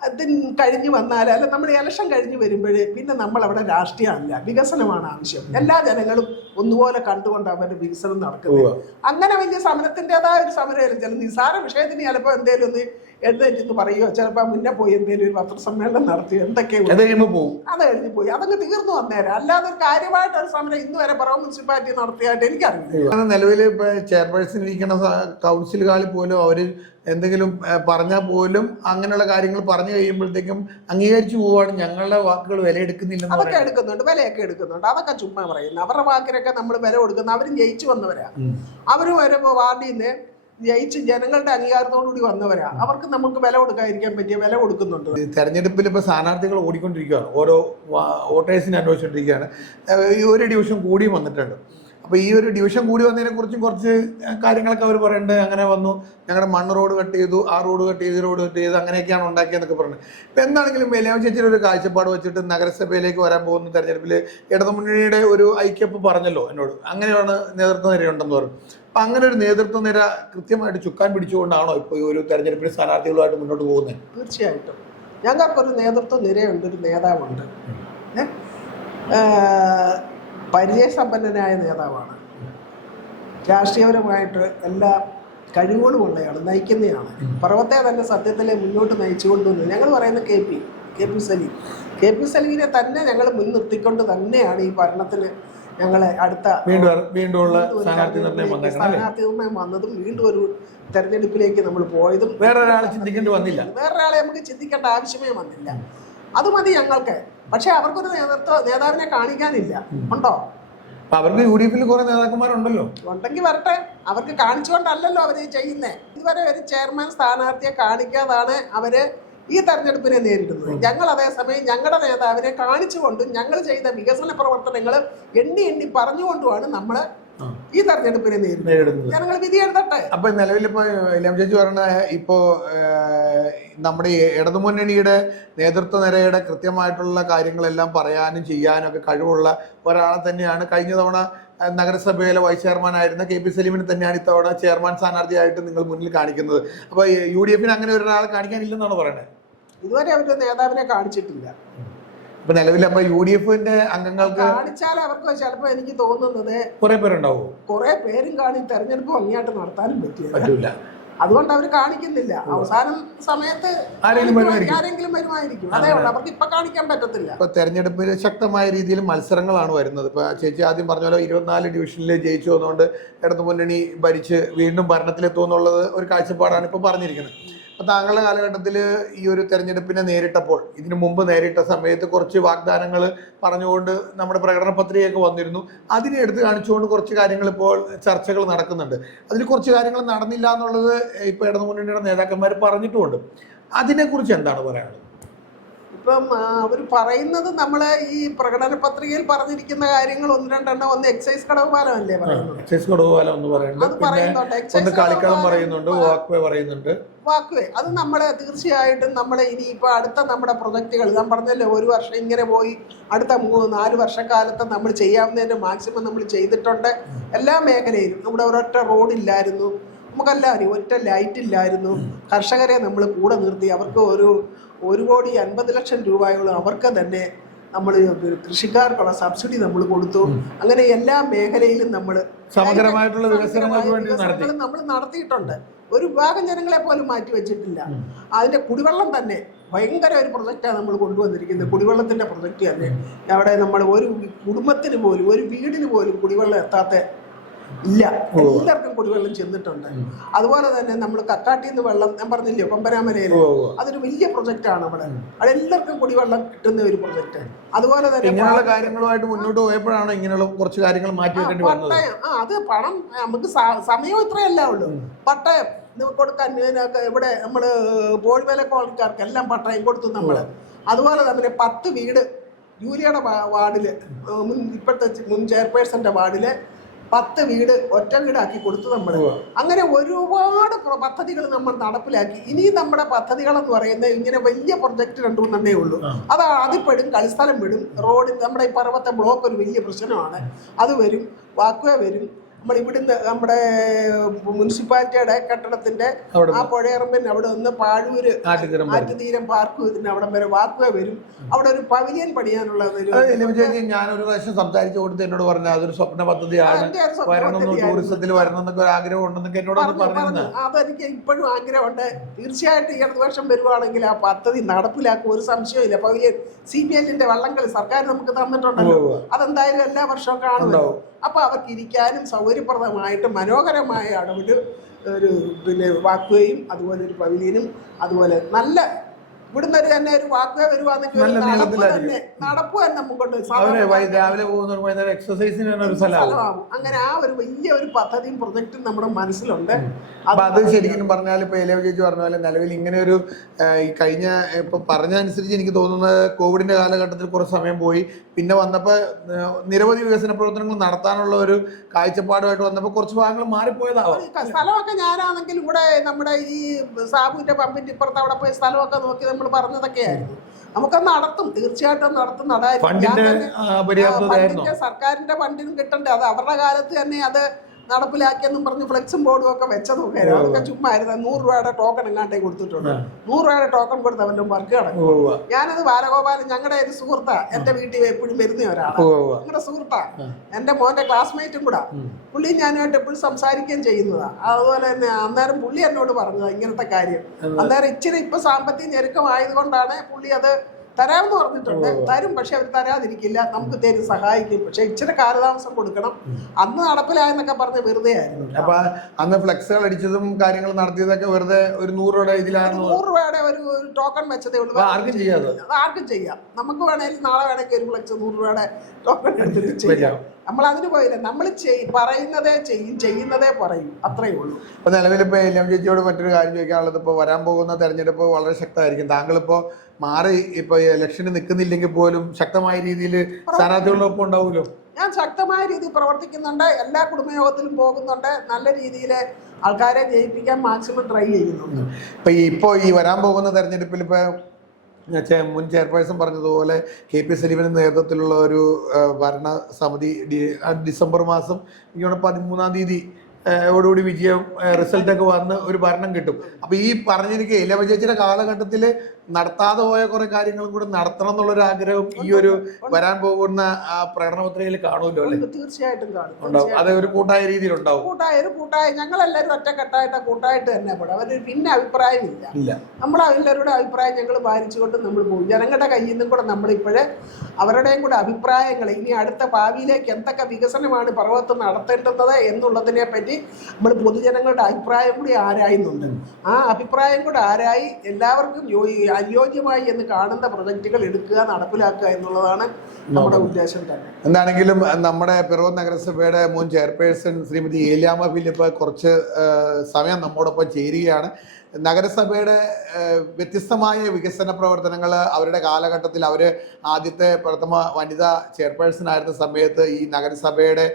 അതിന് കഴിഞ്ഞു വന്നാൽ അല്ല നമ്മൾ ഇലക്ഷൻ കഴിഞ്ഞു വരുമ്പോഴേ പിന്നെ നമ്മൾ അവിടെ രാഷ്ട്രീയമല്ല. വികസനമാണ് ആവശ്യം. എല്ലാ ജനങ്ങളും ഒന്നുപോലെ കണ്ടുകൊണ്ട് അവരുടെ വികസനം നടക്കുന്നത്. അങ്ങനെ വലിയ സമരത്തിന്റെതായ ഒരു സമരമായിരുന്നു ചില നിസാര വിഷയത്തിന് ചിലപ്പോൾ എന്തെങ്കിലും ഒന്ന് എഴുന്നേറ്റ് പറയുകയോ ചിലപ്പോൾ മുന്നേ പോയി എന്തെങ്കിലും ഒരു പത്രസമ്മേളനം നടത്തി എന്തൊക്കെയോ അത് കഴിയുമ്പോൾ പോകും അത് കഴിഞ്ഞ് പോയി. അതങ്ങ് തീർന്നു വന്നേരം അല്ലാതെ ഒരു കാര്യമായിട്ട് ഒരു സമരം ഇന്ന് വരെ പറവ് മുനിസിപ്പാലിറ്റി നടത്തിയായിട്ട് എനിക്കറിയില്ല. നിലവിൽ ചെയർപേഴ്സൺ ഇരിക്കുന്ന കൗൺസിലുകളിൽ പോലും അവർ എന്തെങ്കിലും പറഞ്ഞാൽ പോലും അങ്ങനെയുള്ള കാര്യങ്ങൾ പറഞ്ഞു കഴിയുമ്പോഴത്തേക്കും അംഗീകരിച്ചു പോവാണ് ഞങ്ങളുടെ വാക്കുകൾ വില എടുക്കുന്നില്ല അതൊക്കെ എടുക്കുന്നുണ്ട് വിലയൊക്കെ എടുക്കുന്നുണ്ട്. അതൊക്കെ ചുമ്മാ പറയുന്നു. അവരുടെ വാക്കിനൊക്കെ നമ്മൾ വില കൊടുക്കുന്നു. അവരും ജയിച്ചു വന്നവരാ. ഉം. അവരും ഒരു വാർഡിൽ നിന്ന് ജയിച്ച് ജനങ്ങളുടെ അംഗീകാരത്തോടുകൂടി വന്നവരാ. അവർക്ക് നമുക്ക് വില കൊടുക്കാതിരിക്കാൻ പറ്റിയ വില കൊടുക്കുന്നുണ്ട്. തെരഞ്ഞെടുപ്പിൽ ഇപ്പോൾ സ്ഥാനാർത്ഥികൾ ഓടിക്കൊണ്ടിരിക്കുകയാണ് ഓരോ വോട്ടേഴ്സിനെ അന്വേഷിച്ചുകൊണ്ടിരിക്കുകയാണ് ഒരു ഡിവിഷൻ കൂടിയും വന്നിട്ടുണ്ട്. അപ്പോൾ ഈ ഒരു ഡിവിഷൻ കൂടി വന്നതിനെ കുറിച്ചും കുറച്ച് കാര്യങ്ങളൊക്കെ അവർ പറയുന്നുണ്ട് അങ്ങനെ വന്നു. ഞങ്ങളുടെ മണ്ണ് റോഡ് കട്ട് ചെയ്തു. ആ റോഡ് കട്ട് ചെയ്ത് റോഡ് കട്ട് ചെയ്ത് അങ്ങനെയൊക്കെയാണ് ഉണ്ടാക്കിയെന്നൊക്കെ പറഞ്ഞത് ഇപ്പം എന്താണെങ്കിലും മേലാമ ചേച്ചിയുടെ ഒരു കാഴ്ചപ്പാട് വെച്ചിട്ട് നഗരസഭയിലേക്ക് വരാൻ പോകുന്ന തെരഞ്ഞെടുപ്പിൽ ഇടതുമുന്നണിയുടെ ഒരു ഐക്യപ്പ് പറഞ്ഞല്ലോ എന്നോട്. അങ്ങനെയാണ് നേതൃത്വ നിരയുണ്ടെന്ന് പറഞ്ഞു. അപ്പം അങ്ങനെ ഒരു നേതൃത്വ നിര കൃത്യമായിട്ട് ചുക്കാൻ പിടിച്ചുകൊണ്ടാണോ ഇപ്പോൾ ഈ ഒരു തെരഞ്ഞെടുപ്പിൽ സ്ഥാനാർത്ഥികളുമായിട്ട് മുന്നോട്ട് പോകുന്നത് തീർച്ചയായിട്ടും. ഞങ്ങൾക്കൊരു നേതൃത്വ നിരയുണ്ട് ഒരു നേതാവുണ്ട്. പരിചയസമ്പന്നനായ നേതാവാണ്. രാഷ്ട്രീയപരമായിട്ട് എല്ലാ കഴിവുകളും ഉള്ളയാണ് നയിക്കുന്നതാണ് പർവത്തെ തന്നെ സത്യത്തിലെ മുന്നോട്ട് നയിച്ചുകൊണ്ടുവന്നു. ഞങ്ങൾ പറയുന്ന K P K P Salim. K P സലീമിനെ തന്നെ ഞങ്ങൾ മുൻനിർത്തിക്കൊണ്ട് തന്നെയാണ് ഈ ഭരണത്തിൽ ഞങ്ങളെ അടുത്ത സ്ഥാനാർത്ഥി നിർണയം വന്നതും വീണ്ടും ഒരു തെരഞ്ഞെടുപ്പിലേക്ക് നമ്മൾ പോയതും വേറെ ഒരാളെ ചിന്തിക്കേണ്ടി വന്നില്ല. വേറൊരാളെ നമുക്ക് ചിന്തിക്കേണ്ട ആവശ്യമേ വന്നില്ല. അത് മതി ഞങ്ങൾക്ക്. പക്ഷെ അവർക്കൊരു നേതൃത്വ നേതാവിനെ കാണിക്കാനില്ല. ഉണ്ടോ? അവർക്ക് യു ഡി എഫിൽ കുറെ നേതാക്കന്മാരുണ്ടല്ലോ. ഉണ്ടെങ്കിൽ വരട്ടെ. അവർക്ക് കാണിച്ചുകൊണ്ടല്ലല്ലോ അവർ ചെയ്യുന്നേ. ഇതുവരെ ഒരു ചെയർമാൻ സ്ഥാനാർത്ഥിയെ കാണിക്കാതാണ് അവർ ഈ തെരഞ്ഞെടുപ്പിനെ നേരിടുന്നത്. ഞങ്ങൾ അതേസമയം ഞങ്ങളുടെ നേതാവിനെ കാണിച്ചുകൊണ്ടും ഞങ്ങൾ ചെയ്ത വികസന പ്രവർത്തനങ്ങൾ എണ്ണി എണ്ണി പറഞ്ഞുകൊണ്ടുമാണ് നമ്മൾ. ഈ തെരഞ്ഞെടുപ്പിനെ നേരിടുന്നത്. ജനങ്ങൾ വിധി എഴുതട്ടെ. അപ്പൊ നിലവിൽ ഇപ്പൊ ഇലാം ചേച്ചി പറഞ്ഞ ഇപ്പോ നമ്മുടെ ഇടതുമുന്നണിയുടെ നേതൃത്വ നിരയുടെ കൃത്യമായിട്ടുള്ള കാര്യങ്ങളെല്ലാം പറയാനും ചെയ്യാനും ഒക്കെ കഴിവുള്ള ഒരാളെ തന്നെയാണ്. കഴിഞ്ഞ തവണ നഗരസഭയിലെ വൈസ് ചെയർമാൻ ആയിരുന്ന കെ പി സലീമിനെ തന്നെയാണ് ഇത്തവണ ചെയർമാൻ സ്ഥാനാർത്ഥിയായിട്ട് നിങ്ങൾ മുന്നിൽ കാണിക്കുന്നത്. അപ്പൊ യു ഡി എഫിന് അങ്ങനെ ഒരാളെ കാണിക്കാനില്ലെന്നാണ് പറയുന്നത് ഇതുവരെ അവരുടെ നേതാവിനെ കാണിച്ചിട്ടില്ല. ഇപ്പൊ നിലവിൽ അപ്പൊ യു ഡി എഫിന്റെ അംഗങ്ങൾക്ക് കാണിച്ചാൽ അവർക്ക് ചിലപ്പോ എനിക്ക് തോന്നുന്നത് കുറെ പേരുണ്ടാവും? കുറെ പേരും കാണി തെരഞ്ഞെടുപ്പ് ഭംഗിയായിട്ട് നടത്താനും പറ്റില്ല. പറ്റൂല. അതുകൊണ്ട് അവർ കാണിക്കുന്നില്ല. അവസാനം സമയത്ത് ആരെങ്കിലും വരുമായിരിക്കും. ആരെങ്കിലും വരുമായിരിക്കും. അതേ ഉള്ളൂ. അവർക്ക് ഇപ്പൊ കാണിക്കാൻ പറ്റത്തില്ല. ഇപ്പൊ തെരഞ്ഞെടുപ്പിൽ ശക്തമായ രീതിയിൽ മത്സരങ്ങളാണ് വരുന്നത്. ഇപ്പൊ ചേച്ചി ആദ്യം പറഞ്ഞ പോലെ ഇരുപത്തിനാല് ഡിവിഷനിൽ ജയിച്ചു വന്നുകൊണ്ട് ഇടതു മുന്നണി ഭരിച്ച് വീണ്ടും ഭരണത്തിലെത്തുമെന്നുള്ളത് ഒരു കാഴ്ചപ്പാടാണ് ഇപ്പൊ പറഞ്ഞിരിക്കുന്നത്. അപ്പൊ താങ്കളുടെ കാലഘട്ടത്തിൽ ഈ ഒരു തെരഞ്ഞെടുപ്പിനെ നേരിട്ടപ്പോൾ ഇതിനു മുമ്പ് നേരിട്ട സമയത്ത് കുറച്ച് വാഗ്ദാനങ്ങൾ പറഞ്ഞുകൊണ്ട് നമ്മുടെ പ്രകടന പത്രികയൊക്കെ വന്നിരുന്നു. അതിനെ എടുത്ത് കാണിച്ചുകൊണ്ട് കുറച്ച് കാര്യങ്ങൾ ഇപ്പോൾ ചർച്ചകൾ നടക്കുന്നുണ്ട്. അതിൽ കുറച്ച് കാര്യങ്ങൾ നടന്നില്ല എന്നുള്ളത് ഇപ്പൊ ഇടതുമുന്നണിയുടെ നേതാക്കന്മാർ പറഞ്ഞിട്ടുമുണ്ട്. അതിനെക്കുറിച്ച് എന്താണ് പറയാനുള്ളത്? ഇപ്പം അവർ പറയുന്നത് നമ്മൾ ഈ പ്രകടന പത്രികയിൽ പറഞ്ഞിരിക്കുന്ന കാര്യങ്ങൾ ഒന്ന് രണ്ടെണ്ണം ഒന്ന് എക്സൈസ് കടവ് പാലമല്ലേ പറയുന്നത്? എക്സൈസ് എന്ന് പറയുന്നുണ്ട്. അത് പറയുന്നുണ്ട്. ഒന്ന് എക്സൈസ് കളിക്കളം പറയുന്നുണ്ട് പാലം വാക്വേ പറയുന്നുണ്ട്. വാക്കുവേ അത് നമ്മളെ തീർച്ചയായിട്ടും നമ്മളെ ഇനിയിപ്പോ അടുത്ത നമ്മുടെ പ്രൊജക്റ്റുകൾ ഞാൻ പറഞ്ഞല്ലോ ഒരു വർഷം ഇങ്ങനെ പോയി അടുത്ത മൂന്ന് നാല് വർഷക്കാലത്ത് നമ്മൾ ചെയ്യാവുന്നതിന്റെ മാക്സിമം നമ്മൾ ചെയ്തിട്ടുണ്ട്. എല്ലാ മേഖലയിലും. നമ്മുടെ ഒരൊറ്റ റോഡില്ലായിരുന്നു നമുക്കെല്ലാം അറിയാം ഒറ്റ ലൈറ്റ് ഇല്ലായിരുന്നു. കർഷകരെ നമ്മൾ കൂടെ നിർത്തി. അവർക്ക് ഒരു ഒരു കോടി അൻപത് ലക്ഷം രൂപയോളം അവർക്ക് തന്നെ നമ്മൾ കൃഷിക്കാർക്കുള്ള സബ്സിഡി നമ്മൾ കൊടുത്തു. അങ്ങനെ എല്ലാ മേഖലയിലും നമ്മൾ സമഗ്രമായിട്ടുള്ള നമ്മൾ നടത്തിയിട്ടുണ്ട്. ഒരു വിഭാഗം ജനങ്ങളെ പോലും മാറ്റി വെച്ചിട്ടില്ല. അതിന്റെ കുടിവെള്ളം തന്നെ ഭയങ്കര ഒരു പ്രൊജക്റ്റാണ് നമ്മൾ കൊണ്ടുവന്നിരിക്കുന്നത്. കുടിവെള്ളത്തിന്റെ പ്രൊജക്റ്റ് തന്നെ. അവിടെ നമ്മൾ ഒരു കുടുംബത്തിന് പോലും ഒരു വീടിന് പോലും കുടിവെള്ളം എത്താത്ത ഇല്ല. എല്ലാവർക്കും കുടിവെള്ളം ചെന്നിട്ടുണ്ട്. അതുപോലെ തന്നെ നമ്മൾ കക്കാട്ടിൽ നിന്ന് വെള്ളം ഞാൻ പറഞ്ഞില്ലേ പമ്പരാമരയിൽ. അതൊരു വലിയ പ്രൊജക്റ്റാണ് അവിടെ അവിടെ എല്ലാവർക്കും കുടിവെള്ളം കിട്ടുന്ന ഒരു പ്രൊജക്റ്റ് അതുപോലെ തന്നെ ഇങ്ങനെയുള്ള കാര്യങ്ങളുമായിട്ട് മുന്നോട്ട് പോയപ്പോഴാണ് ഇങ്ങനെയുള്ള കുറച്ച് കാര്യങ്ങൾ മാറ്റി വെക്കേണ്ടി വന്നത്. പട്ടയം. ആ അത് പണം നമുക്ക് സമയം ഇത്രയല്ല ഉള്ളൂ. പട്ടയം കൊടുക്കാൻ ഇവിടെ നമ്മൾ ബോൾവേല കോളനിക്കാർക്ക് എല്ലാം പട്ടയം കൊടുത്തു നമ്മൾ അതുപോലെ തന്നെ പത്ത് വീട് യൂരിയയുടെ വാർഡിൽ മുൻ ഇപ്പോഴത്തെ മുൻ ചെയർപേഴ്സന്റെ വാർഡിൽ പത്ത് വീട് ഒറ്റ വീടാക്കി കൊടുത്തു നമ്മൾ അങ്ങനെ ഒരുപാട് പദ്ധതികൾ നമ്മൾ നടപ്പിലാക്കി. ഇനി നമ്മുടെ പദ്ധതികൾ എന്ന് പറയുന്നത് ഇങ്ങനെ വലിയ പ്രൊജക്ട് രണ്ടു മൂന്നെണ്ണേ ഉള്ളൂ. അത് ആദ്യം പെടും കളിസ്ഥലം വിടും റോഡ് നമ്മുടെ ഈ പർവത്തെ ബ്ലോക്ക് ഒരു വലിയ പ്രശ്നമാണ്. അത് വരും വാക്വേ വരും നമ്മൾ ഇവിടുന്ന് നമ്മുടെ മുനിസിപ്പാലിറ്റിയുടെ കെട്ടിടത്തിന്റെ ആ പുഴയറമ്പിന് അവിടെ ഒന്ന് പാഴൂര് ആറ്റുതീരം പാർക്ക് ഇതിന് അവിടെ വരെ വാക്കുക വരും. അവിടെ ഒരു പവിലിയൻ പണിയാനുള്ള ഞാൻ ഒരു പ്രാവശ്യം സംസാരിച്ചു കൊടുത്ത് എന്നോട് പറഞ്ഞ അതൊരു സ്വപ്ന പദ്ധതിയാണ് വരണം. ടൂറിസത്തിൽ വരണം എന്നൊക്കെ ഒരു ആഗ്രഹം ഉണ്ടെന്നൊക്കെ എന്നോട് പറഞ്ഞു അതെനിക്ക് ഇപ്പോഴും ആഗ്രഹമുണ്ട്. തീർച്ചയായിട്ടും ഈ അടുത്ത വർഷം വരുവാണെങ്കിൽ ആ പദ്ധതി നടപ്പിലാക്കും ഒരു സംശയമില്ല പവിലിയൻ സി പി എല്ലിന്റെ വള്ളംകളി സർക്കാർ നമുക്ക് തന്നിട്ടുണ്ടല്ലോ. അതെന്തായാലും എല്ലാ വർഷവും കാണുമല്ലോ അപ്പൊ അവർക്ക് ഇരിക്കാനും സൗകര്യപ്രദമായിട്ട് മനോഹരമായ അളവിൽ ഒരു പിന്നെ വാക്കുകയും അതുപോലെ ഒരു പവിലിയനും അതുപോലെ നല്ല ഇവിടുന്ന് ഒരു തന്നെ ഒരു വാക്കേ വരുവാണെങ്കിൽ ഒരു നടപ്പ്. തന്നെ നടപ്പ് തന്നെ മുമ്പോട്ട് രാവിലെ പോകുന്ന എക്സസൈസിന് ഒരു സ്ഥലമാകും അങ്ങനെ ആ ഒരു വലിയ ഒരു പദ്ധതിയും പ്രൊജക്റ്റും നമ്മുടെ മനസ്സിലുണ്ട്. അപ്പൊ അത് ശരിക്കും പറഞ്ഞാൽ ഇപ്പൊ ഇലവ ചേച്ചി പറഞ്ഞ പോലെ നിലവിൽ ഇങ്ങനെ ഒരു കഴിഞ്ഞ ഇപ്പൊ പറഞ്ഞ അനുസരിച്ച് എനിക്ക് തോന്നുന്നത് കോവിഡിന്റെ കാലഘട്ടത്തിൽ കുറച്ച് സമയം പോയി. പിന്നെ വന്നപ്പോ നിരവധി വികസന പ്രവർത്തനങ്ങൾ നടത്താനുള്ള ഒരു കാഴ്ചപ്പാടുമായിട്ട് വന്നപ്പോ കുറച്ച് ഭാഗങ്ങൾ ക- സ്ഥലമൊക്കെ ഞാനാണെങ്കിൽ ഇവിടെ നമ്മുടെ ഈ സാബുവിന്റെ പമ്പിന്റെ ഇപ്പുറത്ത് അവിടെ പോയി സ്ഥലമൊക്കെ നോക്കി നമ്മൾ പറഞ്ഞതൊക്കെയായിരുന്നു. നമുക്കത് നടത്തും. തീർച്ചയായിട്ടും നടത്തും. ഫണ്ടിന്റെ സർക്കാരിന്റെ ഫണ്ടിനും കിട്ടണ്ടേ. അത് അവരുടെ കാലത്ത് തന്നെ അത് നടപ്പിലാക്കിയെന്നും പറഞ്ഞ് ഫ്ലെക്സും ബോർഡും ഒക്കെ വെച്ചതൊക്കെ അതൊക്കെ ചുമ്മാ ആയിരുന്നു നൂറ് രൂപയുടെ ടോക്കൺ എങ്ങാണ്ടേ കൊടുത്തിട്ടുണ്ട്. നൂറ് രൂപയുടെ ടോക്കൺ കൊടുത്ത് അവന്റെ വർക്ക് കിടക്കും. ഞാനത് ബാലഗോപാലൻ ഞങ്ങളുടെ ഒരു സുഹൃത്താ എന്റെ വീട്ടിൽ എപ്പോഴും വരുന്ന ഒരാളാണ്. ഞങ്ങളുടെ സുഹൃത്താ. എന്റെ മോന്റെ ക്ലാസ്മേറ്റും കൂടാ. പുള്ളി ഞാനുമായിട്ട് എപ്പോഴും സംസാരിക്കുകയും ചെയ്യുന്നതാ. അതുപോലെ തന്നെ അന്നേരം പുള്ളി എന്നോട് പറഞ്ഞതാ ഇങ്ങനത്തെ കാര്യം. അന്നേരം ഇച്ചിരി ഇപ്പൊ സാമ്പത്തിക ഞെരുക്കമായതുകൊണ്ടാണ് പുള്ളി അത് തരാമെന്ന് പറഞ്ഞിട്ടുണ്ട്. തരും പക്ഷെ അവർ തരാതിരിക്കില്ല. നമുക്ക് തരും സഹായിക്കും. പക്ഷെ ഇച്ചിരി കാലതാമസം കൊടുക്കണം. അന്ന് നടപ്പിലായെന്നൊക്കെ പറഞ്ഞ് വെറുതെ ആയിരുന്നു. അപ്പൊ അന്ന് ഫ്ലെക്സുകൾ അടിച്ചതും കാര്യങ്ങൾ നടത്തിയതൊക്കെ വെറുതെ ഒരു നൂറ് രൂപയുടെ ഇതിലായിരുന്നു നൂറ് രൂപയുടെ ഒരു ടോക്കൺ വെച്ചതേ ഉള്ളൂ. ആർക്കും ചെയ്യാം ആർക്കും ചെയ്യാം. നമുക്ക് വേണമെങ്കിൽ നാളെ വേണമെങ്കിൽ ഒരു ഫ്ലെക്സ് നൂറ് രൂപയുടെ ടോക്കൺ എടുത്തിട്ട് ചെയ്യാം. നമ്മൾ അതിന് പോയില്ല നമ്മൾ പറയുന്നതേ ചെയ്യും ചെയ്യുന്നതേ പറയും. അത്രയേ ഉള്ളൂ. ഇപ്പൊ നിലവിലിപ്പോ എല്ലാം ചേച്ചിയോട് മറ്റൊരു കാര്യം ചോദിക്കാനുള്ളത് ഇപ്പൊ വരാൻ പോകുന്ന തെരഞ്ഞെടുപ്പ് വളരെ ശക്തമായിരിക്കും. താങ്കൾ ഇപ്പോ മാറി ഇപ്പൊ ഇലക്ഷന് നിൽക്കുന്നില്ലെങ്കിൽ പോലും ശക്തമായ രീതിയിൽ സ്ഥാനാർത്ഥികളൊപ്പം ഉണ്ടാവുമല്ലോ? ഞാൻ ശക്തമായ രീതിയിൽ പ്രവർത്തിക്കുന്നുണ്ട്. എല്ലാ കുടുംബയോഗത്തിലും പോകുന്നുണ്ട്. നല്ല രീതിയിൽ ആൾക്കാരെ ജയിപ്പിക്കാൻ മാക്സിമം ട്രൈ ചെയ്യുന്നുണ്ട്. ഇപ്പൊ ഇപ്പോ ഈ വരാൻ പോകുന്ന തെരഞ്ഞെടുപ്പിൽ ഇപ്പൊ മുൻ ചെയർപേഴ്സൺ പറഞ്ഞതുപോലെ കെ പി സലീമിന്റെ നേതൃത്വത്തിലുള്ള ഒരു ഭരണസമിതി ഭരണ സമിതി ഡിസംബർ മാസം ഇങ്ങനെ പതിമൂന്നാം തീയതി ോടുകൂടി വിജയം റിസൾട്ടൊക്കെ വന്ന് ഒരു ഭരണം കിട്ടും. അപ്പൊ ഈ പറഞ്ഞിരിക്കുക ഇലവ ചേച്ചിയുടെ കാലഘട്ടത്തിൽ നടത്താതെ പോയ കുറെ കാര്യങ്ങളും കൂടെ നടത്തണം എന്നുള്ളൊരു ആഗ്രഹം ഈ ഒരു വരാൻ പോകുന്ന ആ പ്രകടന പത്രികയിൽ കാണുമല്ലോ അല്ലെ? തീർച്ചയായിട്ടും കാണും അതെ ഒരു കൂട്ടായ രീതിയിൽ ഉണ്ടാവും കൂട്ടായ ഒരു കൂട്ടായ ഞങ്ങളെല്ലാവരും ഒറ്റക്കെട്ടായിട്ട് കൂട്ടായിട്ട് തന്നെ പോടും അവർ പിന്നെ അഭിപ്രായമില്ല ഇല്ല. നമ്മൾ എല്ലാവരുടെ അഭിപ്രായം ഞങ്ങൾ പാലിച്ചുകൊണ്ട് നമ്മൾ പോകും. ജനങ്ങളുടെ കയ്യിൽ നിന്നും കൂടെ നമ്മളിപ്പോഴേ അവരുടെയും കൂടെ അഭിപ്രായങ്ങൾ ഇനി അടുത്ത ഭാവിയിലേക്ക് എന്തൊക്കെ വികസനമാണ് പർവത്ത് നടത്തേണ്ടുന്നത് എന്നുള്ളതിനെ പറ്റി നമ്മൾ പൊതുജനങ്ങളുടെ അഭിപ്രായം കൂടി ആരായുന്നുണ്ട്. ആ അഭിപ്രായം കൂടെ ആരായി എല്ലാവർക്കും യോ- അനുയോജ്യമായി എന്ന് കാണുന്ന പ്രൊജക്റ്റുകൾ എടുക്കുക നടപ്പിലാക്കുക എന്നുള്ളതാണ് നമ്മുടെ ഉദ്ദേശം തന്നെ. എന്താണെങ്കിലും നമ്മുടെ പിറവം നഗരസഭയുടെ മുൻ ചെയർപേഴ്സൺ ശ്രീമതി ഏലിയാമ്മ ഫിലിപ്പ് കുറച്ച് സമയം നമ്മോടൊപ്പം ചേരുകയാണ്. നഗരസഭയുടെ വ്യത്യസ്തമായ വികസന പ്രവർത്തനങ്ങൾ അവരുടെ കാലഘട്ടത്തിൽ അവർ ആദ്യത്തെ പ്രഥമ വനിതാ ചെയർപേഴ്സൺ ആയിരുന്ന സമയത്ത് ഈ നഗരസഭയുടെ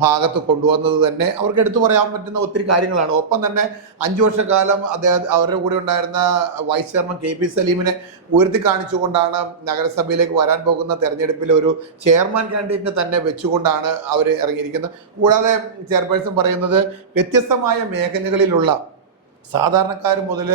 ഭാഗത്ത് കൊണ്ടുവന്നത് തന്നെ അവർക്ക് എടുത്തു പറയാൻ പറ്റുന്ന ഒത്തിരി കാര്യങ്ങളാണ്. ഒപ്പം തന്നെ അഞ്ചു വർഷക്കാലം അദ്ദേഹം അവരുടെ കൂടെ ഉണ്ടായിരുന്ന വൈസ് ചെയർമാൻ കെ പി സലീമിനെ ഉയർത്തി കാണിച്ചുകൊണ്ടാണ് നഗരസഭയിലേക്ക് വരാൻ പോകുന്ന തെരഞ്ഞെടുപ്പിൽ ഒരു ചെയർമാൻ കാൻഡിഡേറ്റിനെ തന്നെ വെച്ചുകൊണ്ടാണ് അവർ ഇറങ്ങിയിരിക്കുന്നത്. കൂടാതെ ചെയർപേഴ്സൺ പറയുന്നത് വ്യത്യസ്തമായ മേഖലകളിലുള്ള സാധാരണക്കാർ മുതൽ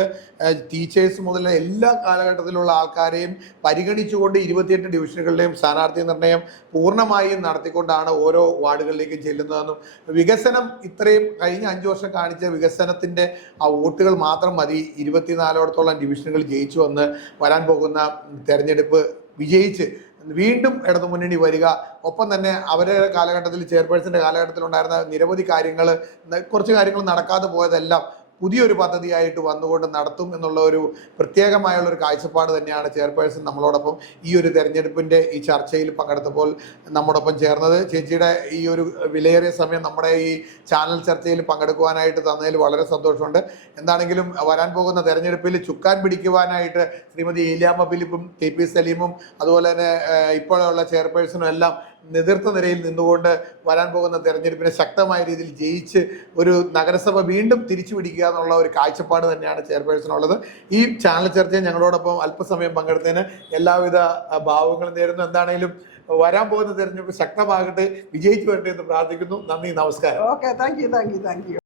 ടീച്ചേഴ്സ് മുതൽ എല്ലാ കാലഘട്ടത്തിലുള്ള ആൾക്കാരെയും പരിഗണിച്ചുകൊണ്ട് ഇരുപത്തിയെട്ട് ഡിവിഷനുകളിലെയും സ്ഥാനാർത്ഥി നിർണയം പൂർണമായും നടത്തിക്കൊണ്ടാണ് ഓരോ വാർഡുകളിലേക്കും ചെല്ലുന്നതെന്നും വികസനം ഇത്രയും കഴിഞ്ഞ അഞ്ചു വർഷം കാണിച്ച വികസനത്തിന്റെ ആ വോട്ടുകൾ മാത്രം മതി ഇരുപത്തിനാലോടത്തോളം ഡിവിഷനുകൾ ജയിച്ചു വന്ന് വരാൻ പോകുന്ന തെരഞ്ഞെടുപ്പ് വിജയിച്ച് വീണ്ടും ഇടതുമുന്നണി വരിക ഒപ്പം തന്നെ അവരുടെ കാലഘട്ടത്തിൽ ചെയർപേഴ്സന്റെ കാലഘട്ടത്തിൽ ഉണ്ടായിരുന്ന നിരവധി കാര്യങ്ങൾ കുറച്ച് കാര്യങ്ങൾ നടക്കാതെ പോയതെല്ലാം പുതിയൊരു പദ്ധതിയായിട്ട് വന്നുകൊണ്ട് നടത്തും എന്നുള്ള ഒരു പ്രത്യേകമായുള്ള ഒരു കാഴ്ചപ്പാട് തന്നെയാണ് ചെയർപേഴ്സൺ നമ്മളോടൊപ്പം ഈ ഒരു തെരഞ്ഞെടുപ്പിന്റെ ഈ ചർച്ചയിൽ പങ്കെടുത്തപ്പോൾ നമ്മോടൊപ്പം ചേർന്നത്. ചേച്ചിയുടെ ഈ ഒരു വിലയേറിയ സമയം നമ്മുടെ ഈ ചാനൽ ചർച്ചയിൽ പങ്കെടുക്കുവാനായിട്ട് തന്നതിൽ വളരെ സന്തോഷമുണ്ട്. എന്താണെങ്കിലും വരാൻ പോകുന്ന തെരഞ്ഞെടുപ്പിൽ ചുക്കാൻ പിടിക്കുവാനായിട്ട് ശ്രീമതി ഏലിയാമ്മ ഫിലിപ്പും ടി പി സലീമും അതുപോലെ തന്നെ ഇപ്പോഴുള്ള ചെയർപേഴ്സണും എല്ലാം നേതൃത്വ നിരയിൽ നിന്നുകൊണ്ട് വരാൻ പോകുന്ന തെരഞ്ഞെടുപ്പിനെ ശക്തമായ രീതിയിൽ ജയിച്ച് ഒരു നഗരസഭ വീണ്ടും തിരിച്ചു പിടിക്കുക എന്നുള്ള ഒരു കാഴ്ചപ്പാട് തന്നെയാണ് ചെയർപേഴ്സൺ ഉള്ളത്. ഈ ചാനൽ ചർച്ചയിൽ ഞങ്ങളോടൊപ്പം അല്പസമയം പങ്കെടുത്തതിന് എല്ലാവിധ ഭാവങ്ങളും നേരുന്നു. എന്താണെങ്കിലും വരാൻ പോകുന്ന തെരഞ്ഞെടുപ്പ് ശക്തമാകട്ടെ വിജയിച്ചു വരട്ടെ എന്ന് പ്രാർത്ഥിക്കുന്നു. നന്ദി നമസ്കാരം. Okay thank you thank you thank you